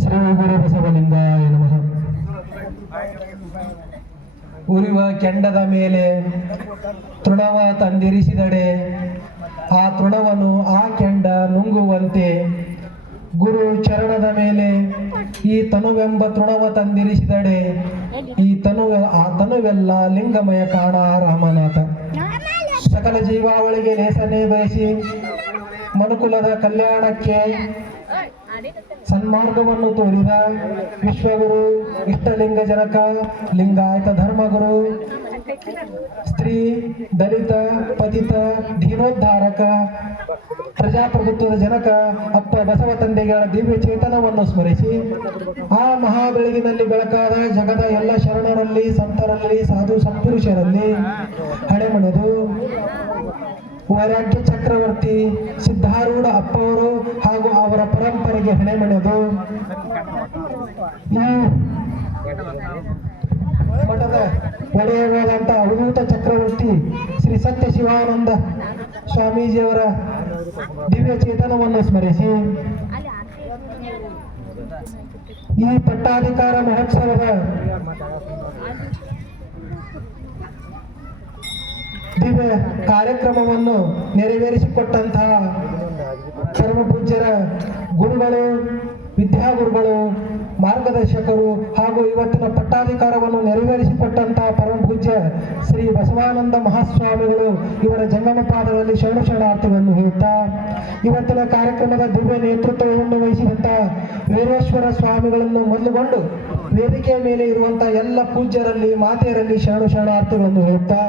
ಶ್ರೀ ಗುರು ನಮಃ. ಉರಿವ ಕೆಂಡದ ಮೇಲೆ ತೃಣವ ತಂದಿರಿಸಿದಡೆ, ಆ ತೃಣವನ್ನು ಆ ಕೆಂಡ ನುಂಗುವಂತೆ ಗುರು ಚರಣದ ಮೇಲೆ ಈ ತನುವೆಂಬ ತೃಣವ ತಂದಿರಿಸಿದಡೆ, ಈ ತನು ಆ ತನುವೆಲ್ಲ ಲಿಂಗಮಯ ಕಾಣ ರಾಮನಾಥ. ಸಕಲ ಜೀವಾವಳಿಗೆ ಲೇಸನೆ ಬಯಸಿ ಮನುಕುಲದ ಕಲ್ಯಾಣಕ್ಕೆ ಸನ್ಮಾರ್ಗವನ್ನು ತೋರಿದ ವಿಶ್ವಗುರು ಇಷ್ಟಲಿಂಗ ಜನಕ ಲಿಂಗಾಯತ ಧರ್ಮಗುರು. ಸ್ತ್ರೀ, ದಲಿತ, ಪತಿತ, ದೀನೋದ್ಧಾರಕ, ಪ್ರಜಾಪ್ರಭುತ್ವದ ಜನಕ, ಅಪ್ಪ ಬಸವ ತಂದೆಗಳ ದಿವ್ಯ ಚೇತನವನ್ನು ಸ್ಮರಿಸಿ, ಆ ಮಹಾ ಬೆಳಗಿನಲ್ಲಿ ಬೆಳಕಾದ ಜಗದ ಎಲ್ಲ ಶರಣರಲ್ಲಿ, ಸಂತರಲ್ಲಿ, ಸಾಧು ಸತ್ಪುರುಷರಲ್ಲಿ ಹಣೆಮಣೆದು ವೈರಾಗ್ಯ ಚಕ್ರವರ್ತಿ ಸಿದ್ಧಾರೂಢ ಅಪ್ಪವರು ಹಾಗೂ ಅವರ ಪರಂಪರೆಗೆ ಹಣೆಮಣೆದು ಮಣೆದು ಮಠದ ಒಡೆಯವಾದಂಥ ಅವಧೂತ ಚಕ್ರವರ್ತಿ ಶ್ರೀ ಸತ್ಯ ಶಿವಾನಂದ ಸ್ವಾಮೀಜಿಯವರ ದಿವ್ಯ ಚೇತನವನ್ನು ಸ್ಮರಿಸಿ. ಈ ಪಟ್ಟಾಧಿಕಾರ ಮಹೋತ್ಸವದ ದಿವ್ಯ ಕಾರ್ಯಕ್ರಮವನ್ನು ನೆರವೇರಿಸಿಕೊಟ್ಟಂತಹ ಸರ್ವ ಪೂಜ್ಯರ ಗುರುಗಳು ವಿದ್ಯಾಗುರುಗಳು ಮಾರ್ಗದರ್ಶಕರು ಹಾಗೂ ಇವತ್ತಿನ ಪಟ್ಟಾಧಿಕಾರವನ್ನು ನೆರವೇರಿಸಿಕೊಟ್ಟಂತಹ ಪರಮ ಪೂಜ್ಯ ಶ್ರೀ ಬಸವಾನಂದ ಮಹಾಸ್ವಾಮಿಗಳು ಇವರ ಜಂಗಮ ಪಾದದಲ್ಲಿ ಶರಣ ಶರಣಾರ್ಥಿಗಳನ್ನು ಹೇಳುತ್ತಾ ಇವತ್ತಿನ ಕಾರ್ಯಕ್ರಮದ ದಿವ್ಯ ನೇತೃತ್ವವನ್ನು ವಹಿಸಿದಂತಹ ವೀರೇಶ್ವರ ಸ್ವಾಮಿಗಳನ್ನು ಮೊದಲುಗೊಂಡು ವೇದಿಕೆಯ ಮೇಲೆ ಇರುವಂತಹ ಎಲ್ಲ ಪೂಜ್ಯರಲ್ಲಿ, ಮಾತೆಯರಲ್ಲಿ ಶರಣ ಶರಣಾರ್ಥಿಗಳನ್ನು ಹೇಳುತ್ತಾ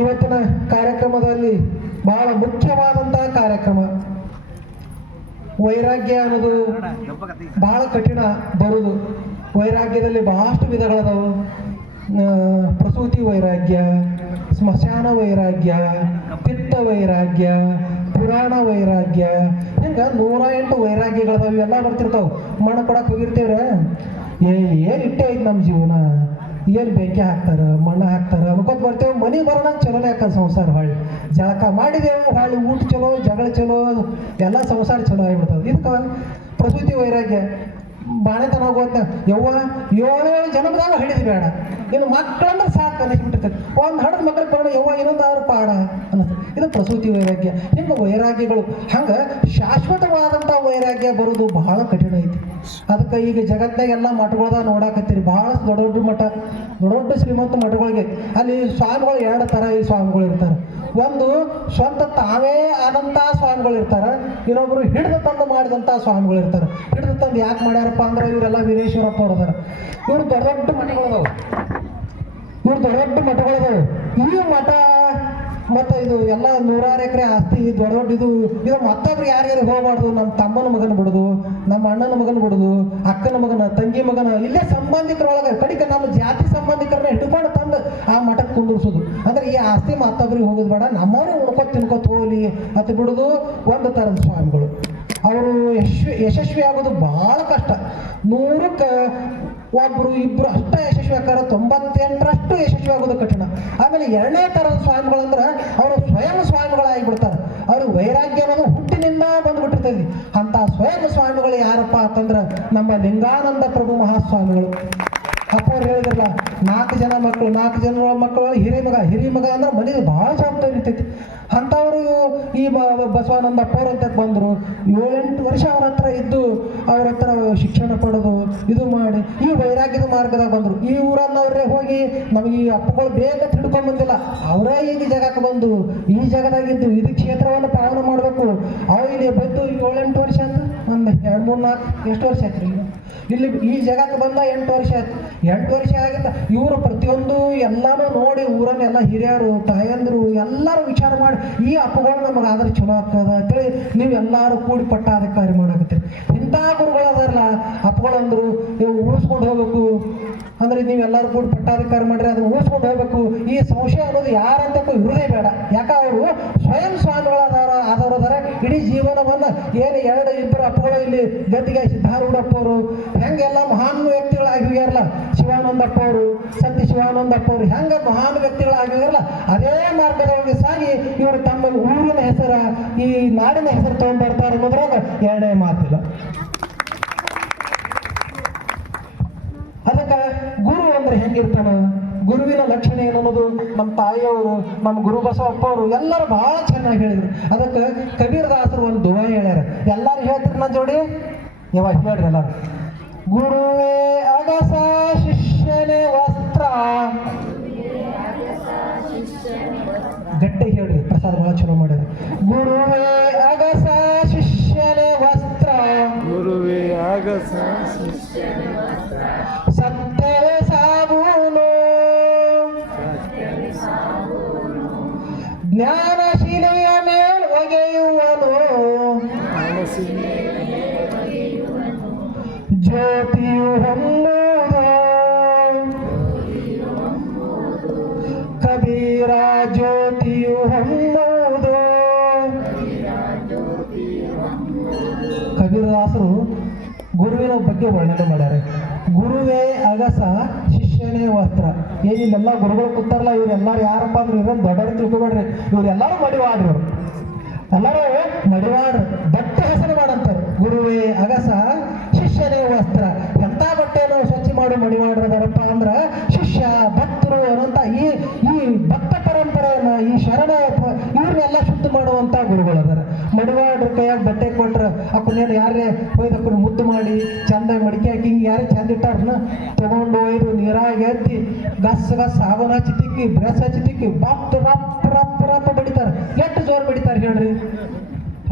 ಇವತ್ತಿನ ಕಾರ್ಯಕ್ರಮದಲ್ಲಿ ಬಹಳ ಮುಖ್ಯವಾದಂತಹ ಕಾರ್ಯಕ್ರಮ. ವೈರಾಗ್ಯ ಅನ್ನೋದು ಬಹಳ ಕಠಿಣ ಬರುವುದು. ವೈರಾಗ್ಯದಲ್ಲಿ ಬಹಳಷ್ಟು ವಿಧಗಳದವು. ಪ್ರಸೂತಿ ವೈರಾಗ್ಯ, ಸ್ಮಶಾನ ವೈರಾಗ್ಯ, ಪಿತ್ತ ವೈರಾಗ್ಯ, ಪುರಾಣ ವೈರಾಗ್ಯ, ಹಿಂಗ ನೂರ ಎಂಟು ವೈರಾಗ್ಯಗಳದಾವ, ಇವೆಲ್ಲ ಬರ್ತಿರ್ತಾವ. ಮಣ್ಣು ಕೊಡಕ್ಕೆ ಹೋಗಿರ್ತೇವ್ರ? ಏನು ಇಟ್ಟೆ ಐತ್ ನಮ್ಮ ಜೀವನ? ಏನು ಬೆಂಕಿ ಹಾಕ್ತಾರ, ಮಣ್ಣು ಹಾಕ್ತಾರ? ಅನ್ಕೋತ ಬರ್ತೇವೆ, ಮನೆ ಬರೋಣ ಚಲೋ ಯಾಕ ಸಂಸಾರ ಹೊಳ್ಳಿ. ಜಳಕ ಮಾಡಿದೆವು ಹೊಳ್ಳಿ, ಊಟ ಚಲೋ, ಜಗಳ ಚಲೋ, ಎಲ್ಲ ಸಂಸಾರ ಚಲೋ ಆಗಿಬಿಡ್ತದೆ ಇದಕ್ಕೆ ಪ್ರಸೂತಿ ವೈರಾಗ್ಯ, ಬಾಣೆತನ ಹೋಗುವಂತ ಯವ್ವ, ಏಳೇಳು ಜನ್ಮದಾಗ ಹಿಡಿದು ಬೇಡ. ಇನ್ನು ಮಕ್ಕಳಂದ್ರೆ ಸಾಕು ಅನಿಸ್ಬಿಟ್ಟಿರ್ತದೆ ಒಂದು ಹಡದ ಮಕ್ಕಳ ತಗೊಂಡು ಯವ್ವ ಇನ್ನೊಂದಾದ್ರು ಪಾಡ ಅನ್ನಿಸ್ತದೆ ಇದು ಪ್ರಸೂತಿ ವೈರಾಗ್ಯ. ಹಿಂಗೆ ವೈರಾಗ್ಯಗಳು, ಹಂಗೆ ಶಾಶ್ವತವಾದಂಥ ವೈರಾಗ್ಯ ಬರೋದು ಬಹಳ ಕಠಿಣ ಐತಿ. ಅದಕ್ಕೆ ಈಗ ಜಗತ್ತಾಗ ಎಲ್ಲ ನೋಡಾಕತ್ತೀರಿ. ಬಹಳ ದೊಡ್ಡ ದೊಡ್ಡ ಮಠ, ದೊಡ್ಡ ದೊಡ್ಡ ಶ್ರೀಮಂತ ಮಠಗಳಿಗೆ. ಅಲ್ಲಿ ಸ್ವಾಮಿಗಳು ಎರಡು ಥರ ಈ ಸ್ವಾಮಿಗಳು ಇರ್ತಾರೆ. ಒಂದು ಸ್ವಂತ ತಾವೇ ಆದಂಥ ಸ್ವಾಮಿಗಳು ಇರ್ತಾರೆ. ಇನ್ನೊಬ್ರು ಹಿಡಿದು ತಂದು ಮಾಡಿದಂಥ ಸ್ವಾಮಿಗಳು ಇರ್ತಾರೆ. ಹಿಡಿದು ತಂದು ಯಾಕೆ ಮಾಡ್ಯಾರಪ್ಪ ಅಂದ್ರೆ ಇವರೆಲ್ಲ ವೀರೇಶ್ವರಪ್ಪ ಅವ್ರು ಇವ್ರು ದೊಡ್ಡ ದೊಡ್ಡ ಮಠಗಳದಾವು ಇವ್ರು ದೊಡ್ಡ ದೊಡ್ಡ ಮಠಗಳದಾವು ಈ ಮಠ ಮತ್ತು ಇದು ಎಲ್ಲ ನೂರಾರು ಎಕರೆ ಆಸ್ತಿ, ದೊಡ್ಡ ದೊಡ್ಡ ಇದು ಇದು ಮತ್ತೊಬ್ರು ಯಾರ್ಯಾರು ಹೋಗಬಾರ್ದು ನಮ್ಮ ತಮ್ಮನ ಮಗನ ಬಿಡುದು, ನಮ್ಮ ಅಣ್ಣನ ಮಗನ ಬಿಡುದು, ಅಕ್ಕನ ಮಗನ, ತಂಗಿ ಮಗನ, ಇಲ್ಲೇ ಸಂಬಂಧಿಕರೊಳಗೆ, ಕಡಿಕ ನಮ್ಮ ಜಾತಿ ಸಂಬಂಧಿಕರನ್ನ ಹಿಡ್ಕೊಂಡು ತಂದು ಆ ಮಠಕ್ಕೆ ಕುಂದಿರ್ಸೋದು. ಅಂದ್ರೆ ಈ ಆಸ್ತಿ ಮತ್ತೊಬ್ರಿಗೆ ಹೋಗೋದು ಬೇಡ, ನಮ್ಮವ್ರು ಉಣ್ಕೊತ್ ತಿನ್ಕೋ ಹೋಗಲಿ ಅಂತ ಬಿಡುದು ಒಂದು ಥರದ ಸ್ವಾಮಿಗಳು. ಅವರು ಯಶಸ್ವಿ ಯಶಸ್ವಿ ಆಗೋದು ಭಾಳ ಕಷ್ಟ. ನೂರಕ್ಕೆ ಒಬ್ರು ಇಬ್ರು ಅಷ್ಟ ಯಶಸ್ವಿ ಆಕಾರ ತೊಂಬತ್ತೆಂಟರಷ್ಟು ಯಶಸ್ವಿ ಆಗೋದು ಕಠಿಣ. ಆಮೇಲೆ ಎರಡನೇ ಥರದ ಸ್ವಾಮಿಗಳಂದ್ರೆ ಅವರು ಸ್ವಯಂ ಸ್ವಾಮಿಗಳಾಗಿಬಿಡ್ತಾರೆ ಅವ್ರಿಗೆ ವೈರಾಗ್ಯ ಅನ್ನೋದು ಹುಟ್ಟಿನಿಂದ ಬಂದ್ಬಿಟ್ಟಿರ್ತದೆ ಅಂತ ಸ್ವಯಂ ಸ್ವಾಮಿಗಳು ಯಾರಪ್ಪ ಅಂತಂದ್ರೆ ನಮ್ಮ ಲಿಂಗಾನಂದ ಪ್ರಭು ಮಹಾಸ್ವಾಮಿಗಳು. ಅಪ್ಪ ಅವ್ರು ಹೇಳಿದ್ರಲ್ಲ, ನಾಲ್ಕು ಜನ ಮಕ್ಕಳು, ನಾಲ್ಕು ಜನ ಮಕ್ಕಳು, ಹಿರಿಮಗ ಹಿರಿಮಗ ಹಿರಿ ಮಗ ಅಂದ್ರೆ ಮನೇಲಿ ಭಾಳ ಜವಾಬ್ದಾರಿ ಇರ್ತೈತಿ. ಅಂಥವರು ಈ ಬ- ಬಸವಾನಂದ ಅಪ್ಪ ಅವ್ರ ಅಂತ ಬಂದರು. ಏಳೆಂಟು ವರ್ಷ ಅವ್ರ ಹತ್ರ ಇದ್ದು ಅವ್ರ ಹತ್ರ ಶಿಕ್ಷಣ ಪಡೆದು ಇದು ಮಾಡಿ, ಈ ವೈರಾಗ್ಯದ ಮಾರ್ಗದಾಗ ಬಂದರು. ಈ ಊರನ್ನವ್ರೇ ಹೋಗಿ ನಮಗೆ ಈ ಅಪ್ಪಗಳು ಬೇಗ ತಿಳ್ಕೊಂಡ್ ಬಂದಿಲ್ಲ. ಅವರೇ ಈಗ ಜಗಕ್ಕೆ ಬಂದು, ಈ ಜಗದಾಗಿದ್ದು ಇದು ಕ್ಷೇತ್ರವನ್ನು ಪಾಲನೆ ಮಾಡಬೇಕು. ಅವ್ರು ಇಲ್ಲಿ ಬಂದು ಏಳೆಂಟು ವರ್ಷ ಆಯ್ತು. ಒಂದು ಎರಡು ಮೂರು ನಾಲ್ಕು, ಎಷ್ಟು ವರ್ಷ ಆಯ್ತು ರೀ? ಇಲ್ಲಿ ಈ ಜಗಕ್ಕೆ ಬಂದ ಎಂಟು ವರ್ಷ ಆಯ್ತು. ಎಂಟು ವರ್ಷ ಆಗಿಲ್ಲ. ಇವರು ಪ್ರತಿಯೊಂದು ಎಲ್ಲಾನು ನೋಡಿ ಊರನ್ನೆಲ್ಲ ಹಿರಿಯರು, ತಾಯಂದರು ಎಲ್ಲರೂ ವಿಚಾರ ಮಾಡಿ, ಈ ಅಪ್ಪಗಳು ನಮಗೆ ಆದ್ರೆ ಚಲೋ ಆಗ್ತದ. ಅಂತೇಳಿ ನೀವು ಎಲ್ಲರೂ ಕೂಡಿ ಪಟ್ಟಾಧಿಕಾರಿ ಮಾಡಾಕತ್ತೀರಿ. ಇಂಥ ಗುರುಗಳು ಅದಾರಲ್ಲ, ಅಪ್ಪಗಳು ಅಂದ್ರು, ನೀವು ಉಳಿಸ್ಕೊಂಡು ಹೋಗ್ಬೇಕು. ಅಂದ್ರೆ ನೀವು ಎಲ್ಲರೂ ಕೂಡಿ ಪಟ್ಟಾಧಿಕಾರಿ ಮಾಡ್ರಿ ಅದನ್ನ ಉಳಿಸ್ಕೊಂಡು ಹೋಗ್ಬೇಕು. ಈ ಸಂಶಯ ಅನ್ನೋದು ಯಾರಂತಕ್ಕೂ ಇರುವುದೇ ಬೇಡ. ಯಾಕ ಅವರು ಸ್ವಯಂ ಸ್ವಾಮಿಗಳಾದವರ ಆಧಾರ ಅದಾರ. ಇಡೀ ಜೀವನವನ್ನ ಏನು ಎರಡು ಇಬ್ಬರು ಅಪ್ಪಗಳು ಇಲ್ಲಿ ಗದ್ದಿಗೆ ಸಿದ್ಧಾರೂಢಪ್ಪ ಅವರು ಹೆಂಗೆಲ್ಲ ಮಹಾನ್ ವ್ಯಕ್ತಿಗಳಾಗಿರಲ್ಲ ಶಿವಾನಂದಪ್ಪ ಅವರು ಸತ್ಯ ಶಿವಾನಂದಪ್ಪ ಅವರು ಹೆಂಗೆ ಮಹಾನ್ ವ್ಯಕ್ತಿಗಳಾಗಿರಲ್ಲ ಅದೇ ಮಾರ್ಗದೊಳಗೆ ಸಾಗಿ ಇವರು ತಮ್ಮ ಈ ನಾಡಿನ ಹೆಸರು ತಗೊಂಡ್ ಬರ್ತಾರೆ ಅನ್ನೋದ್ರಾಗ ಎರಡೇ ಮಾತಿಲ್ಲ. ಅದಕ್ಕೆ ಗುರು ಅಂದ್ರೆ ಹೆಂಗಿರ್ತಾನ? ಗುರುವಿನ ಲಕ್ಷಣ ಏನು ಅನ್ನೋದು ನಮ್ಮ ತಾಯಿಯವರು ನಮ್ಮ ಗುರು ಬಸವಪ್ಪ ಅವರು ಎಲ್ಲರೂ ಬಹಳ ಚೆನ್ನಾಗಿ ಹೇಳಿದ್ರು. ಅದಕ್ಕೆ ಕಬೀರ್ ದಾಸರು ಒಂದು ದುವಾ ಹೇಳ್ಯಾರ. ಎಲ್ಲರೂ ಹೇಳ್ತಾರೆ ನನ್ನ ಜೋಡಿ? ಯಾವ ಹೇಳ್ರಿ ಎಲ್ಲಾರು. ಗುರುವೇ ಅಗಸ ಶಿಷ್ಯನೇ ವಸ್ತ್ರ ಗಟ್ಟಿ ಹೇಳ್ರಿ ಪ್ರಸಾದ ಬಹಳ ಚಲೋ ಮಾಡ್ಯಾರ ಗುರುವೇ ಅಗಸ ಶಿಷ್ಯನೇ ವಸ್ತ್ರ ಗುರುವೇ ಆಗಸ ಸತ್ಯವೇ ಸಾಬೂನು ಜ್ಞಾನಶೀಲೆಯ ಮೇಲ್ ಒಗೆಯುವನು ಜ್ಯೋತಿಯು ಹೊಮ್ಮುವುದು ಬಗ್ಗೆ ವರ್ಣನೆ ಮಾಡ್ಯಾರೆ. ಗುರುವೇ ಅಗಸ ಶಿಷ್ಯನೇ ವಸ್ತ್ರ. ಏನಿಲ್ಲೆಲ್ಲ ಗುರುಗಳು ಕೂತಾರಲ್ಲ, ಇವರೆಲ್ಲಾರು ಯಾರಪ್ಪ ಅಂದ್ರೆ ಇವ್ರನ್ನ ದೊಡ್ಡವ್ರು ತಿಳ್ಕೊಬೇಡ್ರಿ. ಇವರೆಲ್ಲರೂ ಮಡಿವಾಡ್ರಿ ಎಲ್ಲರೂ ಮಡಿವಾಡ್ರು ಬಟ್ಟೆ ಹೆಸರು ಮಾಡಂತಾರೆ ಗುರುವೇ ಅಗಸ ಶಿಷ್ಯನೇ ವಸ್ತ್ರ. ಎಂಥ ನಾವು ಸ್ವಚ್ಛ ಮಾಡು ಮಡಿವಾಡ್ರದಾರಪ್ಪ ಅಂದ್ರ ಶಿಷ್ಯ ಭಕ್ತರು ಅನ್ನಂತ ಈ ಈ ಭಕ್ತ ಪರಂಪರೆಯನ್ನ ಈ ಶರಣ ಪ- ಇವ್ರನ್ನೆಲ್ಲ ಶುದ್ಧ ಮಾಡುವಂತ ಗುರುಗಳು ಮಡಿವಾಡ್ರ ಕೈಯಾಗ ಬಟ್ಟೆ ಕೊಟ್ರ. ಅಕ್ಕನೇನು ಯಾರೇ ಹೋಯ್ದು ಅಕ್ಕನ ಮುದ್ದು ಮಾಡಿ, ಚಂದ ಮಡಿಕೆ ಹಾಕಿ ಹಿಂಗೆ ಯಾರೇ ಚಂದ ಇಟ್ಟಾರನ್ನ ತಗೊಂಡು ಒಯ್ದು ನೀರಾಗಿ ಎತ್ತಿ, ಗಸ್ ಗಸ್ ಸಾಬೂನ್ ಹಚ್ಚಿ ತಿಕ್ಕಿ, ಬ್ರಷ್ ಹಚ್ಚಿ ತಿಕ್ಕಿ, ಬಪ್ ರಪ್ ರಪ್ ರಪ್ ಬಡಿತಾರ. ಎಷ್ಟು ಜೋರ್ ಬಡಿತಾರ ಹೇಳ್ರಿ?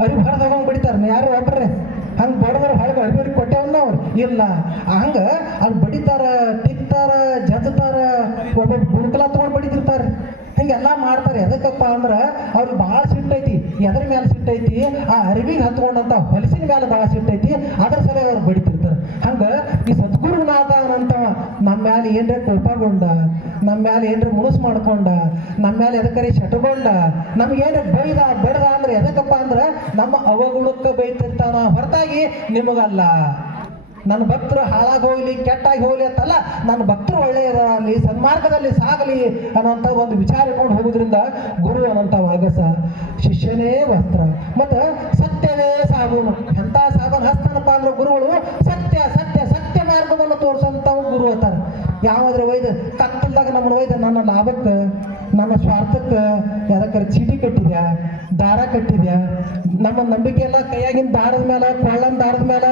ಅರಿವು ಬಡಿತಾರೆ ಬಡಿತಾರ ಯಾರು ಒಬ್ರೆ ಹಂಗೆ ಬಡದ್ರ ಹೊಳಗೆ ಅರಿವಿಗೆ ಕೊಟ್ಟೇವನ್ನ ಅವ್ರು. ಇಲ್ಲ, ಹಂಗೆ ಅಲ್ಲಿ ಬಡಿತಾರ, ತಿಕ್ತಾರ ಜಜ್ತಾರ ಒಬ್ಬ ಗುಣಕಲ ತಗೊಂಡು ಬಡಿತಿರ್ತಾರ ಹಿಂಗೆಲ್ಲ ಮಾಡ್ತಾರೆ. ಎದಕ್ಕಪ್ಪ ಅಂದ್ರೆ ಅವ್ರಿಗೆ ಭಾಳ ಸಿಟ್ಟೈತಿ ಎದ್ರ ಮೇಲೆ ಸಿಟ್ಟೈತಿ ಆ ಅರಿವಿಗೆ ಹತ್ಕೊಂಡಂತ ಹೊಲಸಿನ ಮೇಲೆ ಭಾಳ ಸಿಟ್ಟೈತಿ ಅದ್ರ ಸಲ ಅವ್ರು ಬಡಿತಿರ್ತಾರೆ. ಹಂಗೆ ಈ ಸದ್ಗುರುನಾಥ ಅನ್ನಂತ ನಮ್ಮ ಮೇಲೆ ಏನ್ರ ಕೋಪಗೊಂಡ, ನಮ್ಮ ಮೇಲೆ ಏನ್ರ ಮುನಸ್ ಮಾಡ್ಕೊಂಡ, ನಮ್ಮ ಮೇಲೆ ಎದಕ್ಕರಿ ಶಟಗೊಂಡ ನಮ್ಗೇನು ಬೈದ, ಬಡ್ದ ಅಂದ್ರೆ ಎದಕ್ಕಪ್ಪ ಅಂದ್ರೆ ನಮ್ಮ ಅವಗುಣಕ್ಕೆ ಬೈತಿರ್ತಾನ ಹೊರತಾಗಿ ನಿಮಗಲ್ಲ. ನನ್ನ ಭಕ್ತರು ಹಾಳಾಗಿ ಹೋಗ್ಲಿ, ಕೆಟ್ಟಾಗಿ ಹೋಗ್ಲಿ ಅಂತಲ್ಲ, ನನ್ನ ಭಕ್ತರು ಒಳ್ಳೆಯದಾಗಲಿ ಸನ್ಮಾರ್ಗದಲ್ಲಿ ಸಾಗಲಿ ಅನ್ನೋಂಥ ಒಂದು ವಿಚಾರ ಇಟ್ಕೊಂಡು ಹೋಗೋದ್ರಿಂದ ಗುರು ಅನ್ನೋಂಥ ವಾಗಸ ಶಿಷ್ಯನೇ ವಸ್ತ್ರ. ಮತ್ತು ಸತ್ಯವೇ ಸಾಬೂನು. ಎಂಥ ಸಾಬೂನು? ಹಸ್ತನಪ್ಪ ಅಂದ್ರೆ ಗುರುಗಳು ಸತ್ಯ ಸತ್ಯ ಸತ್ಯ ಮಾರ್ಗವನ್ನು ತೋರಿಸಂಥವು ಗುರು ಅಂತಾರೆ. ಯಾವಾದ್ರೆ ಒಯ್ದು, ಕತ್ತಲ್ದಾಗ ನಮ್ಮನ್ನ ಒಯ್ದು, ನನ್ನ ಲಾಭಕ್ಕೆ, ನನ್ನ ಸ್ವಾರ್ಥಕ್ಕೆ ಯಾವ್ದಕ್ಕಾರ ಚೀಟಿ ಕಟ್ಟಿದ್ಯಾ? ದಾರ ಕಟ್ಟಿದ್ಯಾ? ನಮ್ಮ ನಂಬಿಕೆ ಎಲ್ಲ ಕೈಯಾಗಿನ ದಾರದ ಮೇಲೆ, ಕೊಳ್ಳನ ದಾರದ ಮೇಲೆ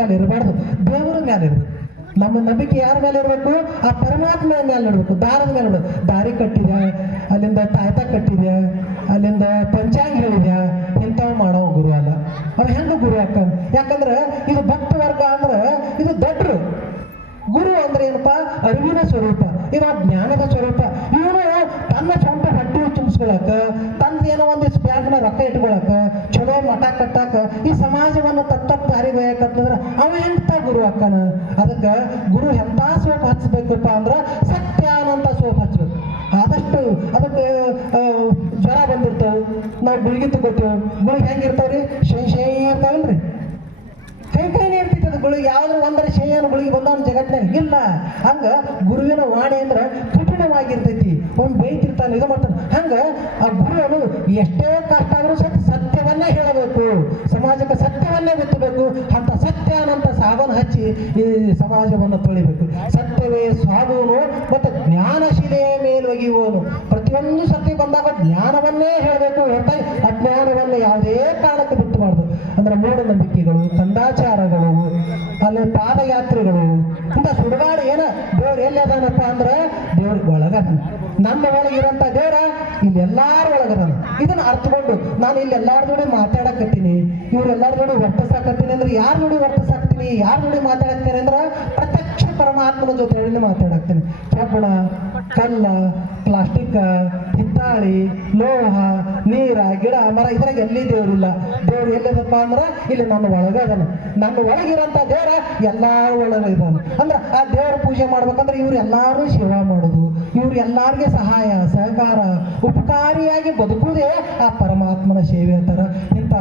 ಮೇಲೆ ಇರಬಾರ್ದು. ದೇವರ ಮೇಲೆ ಇರಬೇಕು. ನಮ್ಮ ನಂಬಿಕೆ ಯಾರ ಮೇಲೆ ಇರಬೇಕು? ಆ ಪರಮಾತ್ಮ ಮೇಲೆ ಇರಬೇಕು ದಾರದ ಮೇಲೆ ಇರ್ಬೇಕು. ದಾರಿ ಕಟ್ಟಿದ್ಯಾ? ಅಲ್ಲಿಂದ ತಾಯ್ತ ಕಟ್ಟಿದ್ಯಾ? ಅಲ್ಲಿಂದ ಪಂಚಾಂಗ ಹೇಳಿದ್ಯಾ ಇಂಥವು ಮಾಡೋ ಗುರು ಅಲ್ಲ. ಅವ ಹೆಂಗ ಗುರು ಅಕ್ಕ? ಯಾಕಂದ್ರೆ ಇದು ಭಕ್ತ ವರ್ಗ ಅಂದ್ರೆ ಇದು ದೊಡ್ಡರು. ಗುರು ಅಂದ್ರೆ ಏನಪ್ಪಾ? ಅರಿವಿನ ಸ್ವರೂಪ. ಇವ ಜ್ಞಾನದ ಸ್ವರೂಪ. ಇವನು ತನ್ನ ಸ್ವಂತ ಹಟ್ಟಿ ಚುಮ್ಸ್ಕೊಳಕ ತನ್ನ ಏನೋ ಒಂದಿಷ್ಟು ಬ್ಯಾಂಕ್ನ ರೊಕ್ಕ ಇಟ್ಕೊಳಕ, ಚಲೋ ಮಠ ಕಟ್ಟಾಕ ಈ ಸಮಾಜವನ್ನು ಬಯಕತ್ತಂದ್ರ ಅವ ಎಂತ ಗುರು ಅಕ್ಕನ? ಅದಕ್ಕೆ ಗುರು ಎಂತ ಸೋಪ್ ಹಚ್ಚಬೇಕಪ್ಪ ಅಂದ್ರ ಸತ್ಯ ಅನ್ನೋಂಥ ಸೋಪ್ ಹಚ್ಚಬೇಕು ಆದಷ್ಟು ಅದಕ್ಕೆ ಜ್ವರ ಬಂದಿತ್ತು ನಾವು ಗುಳಿಗೆ ತಗೋತೇವೆ. ಗುಳಿಗೆ ಹೆಂಗಿರ್ತಾವ್ರಿ ಶೈ ಶೈ ಇರ್ತಾವಲ್ರಿ? ಕೈ ಕೈನೇ ಅದು ಗುಳಿಗೆ. ಯಾವ್ದ್ರ ಒಂದರ ಶೇಯನ ಗುಳಿಗೆ ಬಂದವನ ಜಗತ್ತಿನಾಗ ಇಲ್ಲ. ಹಂಗ ಗುರುವಿನ ವಾಣಿ ಅಂದ್ರೆ ಕಠಿಣವಾಗಿರ್ತೈತಿ. ಒಂದು ಬೈತಿರ್ತಾನೆ ಇದು ಮಾಡ್ತಾನೆ. ಹಂಗ ಆ ಗುರು ಅನ್ನೋದು ಎಷ್ಟೇ ಹಚ್ಚಿ ಈ ಸಮಾಜವನ್ನು ತೊಳಿಬೇಕು. ಸತ್ಯವೇ ಸಾಬೂನು ಮತ್ತು ಜ್ಞಾನಶಿಲೆಯ ಮೇಲೊಗೆಯುವನು ಪ್ರತಿಯೊಂದು ಸತ್ಯ ಬಂದಾಗ ಜ್ಞಾನವನ್ನೇ ಹೇಳಬೇಕು ಹೇಳ್ತಾ ಅಜ್ಞಾನವನ್ನು ಯಾವುದೇ ಕಾರಣಕ್ಕೆ ಬಿಟ್ಟುಬಾರ್ದು ಅಂದ್ರೆ ಮೂಢನಂಬಿಕೆಗಳು ಕಂದಾಚಾರಗಳು ಅಲ್ಲಿ ಪಾದಯಾತ್ರೆಗಳು, ಇಂಥ ಸುಡುಗಾಡು ಏನ? ದೇವ್ರು ಎಲ್ಲಿ ಅದಾನಪ್ಪ ಅಂದ್ರೆ ದೇವ್ರ ಒಳಗ ನಮ್ಮ ಒಳಗಿರಂತ ದೇವ್ರ ಇಲ್ಲಿ ಎಲ್ಲಾರ ಒಳಗದಾನ. ಇದನ್ನ ಅರ್ಥಕೊಂಡು ನಾನು ಇಲ್ಲಿ ಎಲ್ಲಾರ ಜೋಡಿ ಮಾತಾಡಕತ್ತೀನಿ, ಇವ್ರೆಲ್ಲಾರ ಜೋಡಿ ವರ್ತಿಸಾಕತ್ತೀನಿ ಅಂದ್ರೆ ಯಾರ ನೋಡಿ ವರ್ತಿಸಾಕ್ತೀನಿ ಯಾರ ನೋಡಿ ಮಾತಾಡಕ್ತೀನಿ ಅಂದ್ರೆ ಪ್ರತ್ಯಕ್ಷ ಪರಮಾತ್ಮನ ಜೊತೆ ಮಾತಾಡಕ್ತೀನಿ. ಕಬ್ಬಣ ಕಲ್ಲ. ಪ್ಲಾಸ್ಟಿಕ್ ಹಿತ್ತಾಳಿ, ಲೋಹ, ನೀರ, ಗಿಡ, ಮರ ಇದ್ರಾಗ ಎಲ್ಲಿ ದೇವ್ರಿಲ್ಲ. ದೇವ್ರು ಎಲ್ಲಿದಪ್ಪ ಅಂದ್ರೆ ಇಲ್ಲಿ ನನ್ನ ಒಳಗ ಅದಾನ. ನನ್ನ ಒಳಗಿರಂತ ದೇವ್ರ ಒಳಗ ಇದಾನ. ಅಂದ್ರೆ ಆ ದೇವ್ರ ಪೂಜೆ ಮಾಡ್ಬೇಕಂದ್ರೆ ಇವ್ರು ಎಲ್ಲಾರು ಸೇವಾ ಮಾಡೋದು. ಇವ್ರು ಎಲ್ಲಾರ್ಗೆ ಸಹಾಯ, ಸಹಕಾರ, ಉಪಕಾರಿಯಾಗಿ ಬದುಕುವುದೇ ಆ ಪರಮಾತ್ಮನ ಸೇವೆ ಅಂತಾರ. ಇಂಥ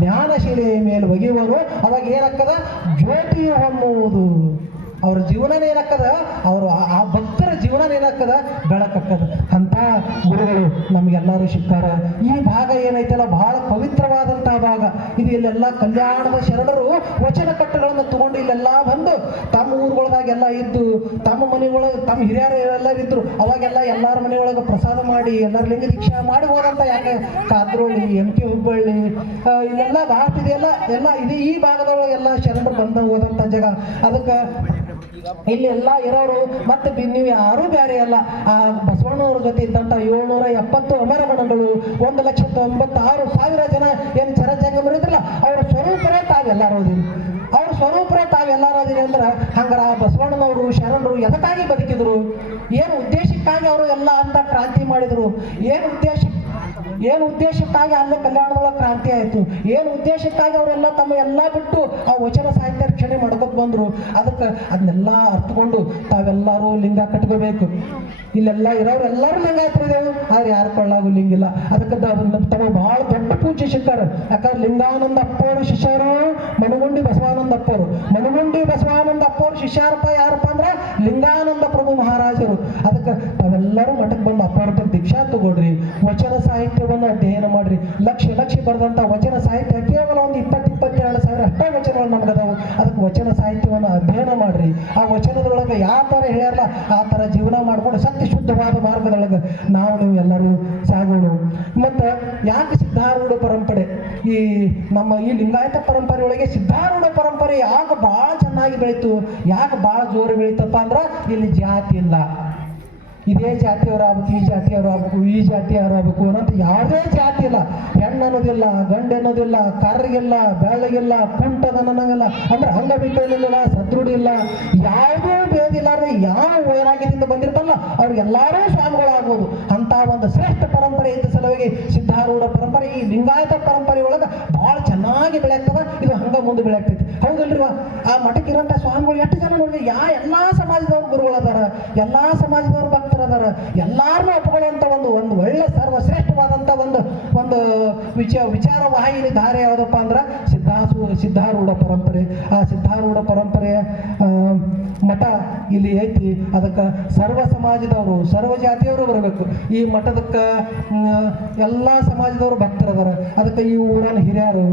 ಜ್ಞಾನಶಿಲೆಯ ಮೇಲೆ ಒಗೆಯುವರು ಅವಾಗ ಏನಾಗ್ತದ? ಜ್ಯೋತಿ ಹೊಮ್ಮುವುದು. ಅವ್ರ ಜೀವನ ಏನಕ್ಕದ ಅವರು ಆ- ಭಕ್ತರ ಜೀವನ ಏನಕ್ಕದ ಬೆಳಕಕ್ಕದ ಅಂತ ಗುರುಗಳು ನಮಗೆಲ್ಲರೂ ಸಿಗ್ತಾರ ಈ ಭಾಗ ಏನೈತಲ್ಲ? ಬಹಳ ಪವಿತ್ರವಾದಂತಹ ಭಾಗ. ಇದು ಇಲ್ಲೆಲ್ಲ ಕಲ್ಯಾಣದ ಶರಣರು ವಚನ ಕಟ್ಟುಗಳನ್ನು ತಗೊಂಡು ಇಲ್ಲೆಲ್ಲ ಬಂದು ತಮ್ಮ ಊರುಗಳದಾಗೆಲ್ಲ ಇದ್ದು, ತಮ್ಮ ಮನೆಯೊಳಗೆ ತಮ್ಮ ಹಿರಿಯರು ಎಲ್ಲರೂ ಇದ್ರು, ಅವಾಗೆಲ್ಲ ಎಲ್ಲಾರ ಮನೆಯೊಳಗೆ ಪ್ರಸಾದ ಮಾಡಿ, ಎಲ್ಲರ ಲಿಂಗ ದೀಕ್ಷಾ ಮಾಡಿ ಹೋದಂತ ಯಾಕೆ? ಕಾತ್ರೋಳಿ ಎಂ ಕೆ ಹುಬ್ಬಳ್ಳಿ ಇಲ್ಲೆಲ್ಲ ಭಾಳ ಇದೆಲ್ಲ ಎಲ್ಲ ಇದು ಈ ಭಾಗದೊಳಗೆಲ್ಲ ಶರಣರು ಬಂದ ಹೋದಂತ ಜಾಗ. ಅದಕ್ಕೆ ಇಲ್ಲಿ ಎಲ್ಲ ಇರೋರು ಮತ್ತೆ ನೀವು ಯಾರೂ ಬೇರೆ ಅಲ್ಲ. ಆ ಬಸವಣ್ಣವ್ರ ಜೊತೆ ಇದ್ದಂತ ಏಳ್ನೂರ ಎಪ್ಪತ್ತು ಅಮರಗಣಗಳು, ಒಂದು ಲಕ್ಷ ತೊಂಬತ್ತಾರು ಸಾವಿರ ಜನ ಏನು ಚರಜಂಗಮರು ಇದ್ರಲ್ಲ, ಅವ್ರ ಸ್ವರೂಪರೇ ತಾವೆಲ್ಲರೂ ಅದೀರಿ ಅಂದ್ರೆ, ಹಂಗಾರ ಬಸವಣ್ಣನವರು, ಶರಣರು ಎದಕ್ಕಾಗಿ ಬದುಕಿದ್ರು? ಏನು ಉದ್ದೇಶಕ್ಕಾಗಿ ಅವರು ಎಲ್ಲ ಅಂತ ಕ್ರಾಂತಿ ಮಾಡಿದ್ರು? ಏನು ಉದ್ದೇಶ ಏನು ಉದ್ದೇಶಕ್ಕಾಗಿ ಅಲ್ಲೇ ಕಲ್ಯಾಣದೊಳಗೆ ಕ್ರಾಂತಿ ಆಯಿತು? ಏನು ಉದ್ದೇಶಕ್ಕಾಗಿ ಅವರೆಲ್ಲ ತಮ್ಮ ಎಲ್ಲ ಬಿಟ್ಟು ಆ ವಚನ ಅದನ್ನೆಲ್ಲ ಅರ್ಥಕೊಂಡು ತಾವೆಲ್ಲರೂ ಲಿಂಗ ಕಟ್ಕೋಬೇಕು. ಇಲ್ಲೆಲ್ಲ ಇರೋರು ಎಲ್ಲರೂ ಲಿಂಗ ಹತ್ತಿರಿದೆವು ಆದ್ರೆ ಯಾರು ಕೊಳ್ಳಾಗು ಲಿಂಗಿಲ್ಲ. ಅದಕ್ಕೆ ತಮ್ಮ ಭಾಳ ದೊಡ್ಡ ಪೂಜೆ ಶಿಷ್ಯರು. ಯಾಕಂದ್ರೆ ಲಿಂಗಾನಂದ ಅಪ್ಪವರು ಶಿಷ್ಯರು ಮನುಗುಂಡಿ ಬಸವಾನಂದ ಅಪ್ಪರು. ಮನುಗುಂಡಿ ಬಸವಾನಂದ ಅಪ್ಪವರು ಶಿಷ್ಯಾರಪ್ಪ ಯಾರಪ್ಪ ಅಂದ್ರೆ ಲಿಂಗಾನಂದ ಪ್ರಭು ಮಹಾರಾಜರು. ಅದಕ್ಕೆ ತಾವೆಲ್ಲರೂ ಮಠಕ್ಕೆ ಬಂದು ಅಪ್ಪ ದೀಕ್ಷಾ ತಗೊಳ್ರಿ. ವಚನ ಸಾಹಿತ್ಯವನ್ನು ಅಧ್ಯಯನ ಮಾಡ್ರಿ. ಲಕ್ಷ ಲಕ್ಷ ಬರೆದಂತ ವಚನ ಸಾಹಿತ್ಯ ಕೇವಲ ಒಂದು ಇಪ್ಪತ್ತು ಇಪ್ಪತ್ತೆರಡು ಸಾವಿರ ಅಷ್ಟೇ ವಚನಗಳು ನಮ್ಗದಾವು ಅದಕ್ಕೆ ವಚನ ಸಾಹಿತ್ಯವನ್ನು ಅಧ್ಯಯನ ಮಾಡ್ರಿ ಆ ವಚನದೊಳಗೆ ಯಾವ ಥರ ಹೇಳ್ಯಾರಲ್ಲ, ಆ ಥರ ಜೀವನ ಮಾಡ್ಕೊಂಡು ಸತ್ಯ ಶುದ್ಧವಾದ ಮಾರ್ಗದೊಳಗೆ ನಾವು ನೀವು ಎಲ್ಲರೂ ಸಾಗೋಣ ಮತ್ತು ಯಾಕೆ ಸಿದ್ಧಾರೂಢ ಪರಂಪರೆ? ಈ ನಮ್ಮ ಈ ಲಿಂಗಾಯತ ಪರಂಪರೆಯೊಳಗೆ ಸಿದ್ಧಾರೂಢ ಪರಂಪರೆ ಯಾಕೆ ಭಾಳ ಚೆನ್ನಾಗಿ ಬೆಳೀತು, ಯಾಕೆ ಭಾಳ ಜೋರು ಬೆಳೀತಪ್ಪ ಅಂದ್ರೆ ಇಲ್ಲಿ ಜಾತಿ ಇಲ್ಲ. ಇದೇ ಜಾತಿಯವರು ಆಗ್ಬೇಕು, ಈ ಜಾತಿಯವರು ಆಗ್ಬೇಕು, ಈ ಜಾತಿಯವರು ಆಗ್ಬೇಕು ಅನ್ನೋಂಥ ಯಾವುದೇ ಜಾತಿ ಇಲ್ಲ. ಹೆಣ್ಣು ಅನ್ನೋದಿಲ್ಲ ಗಂಡು ಅನ್ನೋದಿಲ್ಲ ಕರ್ರಿಗಿಲ್ಲ ಬೆಳ್ಳಗಿಲ್ಲ ಕುಂಟದ ಅನ್ನಂಗಿಲ್ಲ ಅಂದ್ರೆ ಅಂಗವಿಕಲಿಲ್ಲ ಸದೃಢ ಇಲ್ಲ, ಯಾವುದೂ ಭೇದಿಲ್ಲಾರ್ದೆ ಯಾವ ವೈರಾಗ್ಯದಿಂದ ಬಂದಿರ್ತಲ್ಲ ಅವ್ರಿಗೆಲ್ಲರೂ ಸ್ವಾಮಿಗಳಾಗ್ಬೋದು. ಅಂತ ಒಂದು ಶ್ರೇಷ್ಠ ಪರಂಪರೆ ಇದ್ದ ಸಲುವಾಗಿ ಸಿದ್ಧಾರೂಢ ಪರಂಪರೆ, ಈ ಲಿಂಗಾಯತ ಪರಂಪರೆ ಒಳಗೆ ಭಾಳ ಚೆನ್ನಾಗಿ ಬೆಳೆಯಾಗ್ತದ ಇದು ಹಂಗ ಮುಂದೆ ಬೆಳೆಯಾಗ್ತೈತಿ ಹೌದಲ್ರಿವಾ? ಆ ಮಠಕ್ಕೆ ಇರೋಂಥ ಸ್ವಾಮಿಗಳು ಎಷ್ಟು ಜನ ನೋಡಿದ್ರೆ ಯಾ ಎಲ್ಲಾ ಸಮಾಜದವ್ರು ಗುರುಗಳು ಅದಾರ, ಎಲ್ಲಾ ಸಮಾಜದವ್ರು ಭಕ್ತರು ಅದಾರ ಎಲ್ಲಾರನ್ನೂ ಒಂದು ಒಂದು ಒಳ್ಳೆ ಸರ್ವಶ್ರೇಷ್ಠವಾದಂಥ ಒಂದು ಒಂದು ವಿಚ ವಿಚಾರ ವಾಹಿನಿ ಧಾರೆ ಯಾವುದಪ್ಪ ಅಂದ್ರೆ ಸಿದ್ಧಾಸು ಸಿದ್ಧಾರೂಢ ಪರಂಪರೆ. ಆ ಸಿದ್ಧಾರೂಢ ಪರಂಪರೆಯ ಮಠ ಇಲ್ಲಿ ಐತಿ. ಅದಕ್ಕೆ ಸರ್ವ ಸಮಾಜದವರು, ಸರ್ವ ಜಾತಿಯವರು ಬರಬೇಕು. ಈ ಮಠದಕ್ಕೆ ಎಲ್ಲ ಸಮಾಜದವರು ಭಕ್ತರದಾರ ಅದಕ್ಕೆ ಈ ಊರನ ಹಿರಿಯರು,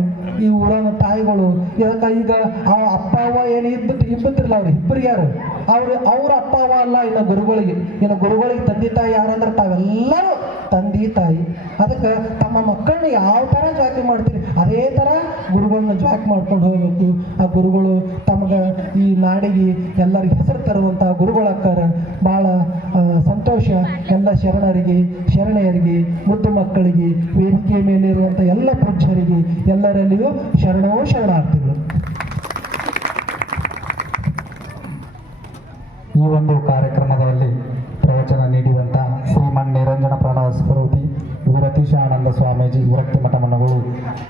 ಈ ಊರನ ತಾಯಿಗಳು, ಇದಕ್ಕೆ ಈಗ ಆ ಅಪ್ಪ ಅವ್ವ ಏನು ಇದ್ದು ಇಬ್ಬತ್ತಿರಲ್ಲ ಅವ್ರು. ಇಬ್ಬರು ಯಾರು? ಅವ್ರು, ಅವ್ರ ಅಪ್ಪ, ಅವ ಅಲ್ಲ ಇನ್ನು ಗುರುಗಳಿಗೆ. ಇನ್ನು ಗುರುಗಳಿಗೆ ತಂದೆ ತಾಯಿ ಯಾರಂದ್ರೆ ತಾವೆಲ್ಲರೂ ತಂದೆ, ತಾಯಿ. ಅದಕ್ಕೆ ತಮ್ಮ ಮಕ್ಕಳನ್ನ ಯಾವ ಥರ ಜಾತಿ ಮಾಡ್ತೀರಿ, ಅದೇ ಥರ ಗುರುಗಳನ್ನ ಜಾಕ್ ಮಾಡ್ಕೊಂಡು ಹೋಗ್ಬೇಕು. ಆ ಗುರುಗಳು ತಮಗೆ ಈ ನಾಡಿಗೆ ಎಲ್ಲರಿಗೆ ಹೆಸರು ತರುವಂಥ ಗುರುಗಳಕ್ಕಾರ ಭಾಳ ಸಂತೋಷ ಎಲ್ಲ ಶರಣರಿಗೆ, ಶರಣೆಯರಿಗೆ, ಮುದ್ದು ಮಕ್ಕಳಿಗೆ, ವೇದಿಕೆ ಮೇಲೆ ಇರುವಂಥ ಎಲ್ಲ ಪುರುಷರಿಗೆ ಎಲ್ಲರಲ್ಲಿಯೂ ಶರಣೋ ಶರಣಾರ್ಥಿಗಳು ಈ ಒಂದು ಕಾರ್ಯಕ್ರಮದಲ್ಲಿ ಪ್ರವಚನ ನೀಡಿದಂಥ ಶ್ರೀಮನ್ ನಿರಂಜನ ಪ್ರಣವ ಸ್ವರೂಪಿ ವಿರತೀಶಾನಂದ ಸ್ವಾಮೀಜಿ ವಿರಕ್ತಿ ಮಠ ಮನಗಳು ಪೂಜ್ಯರಿಗೆ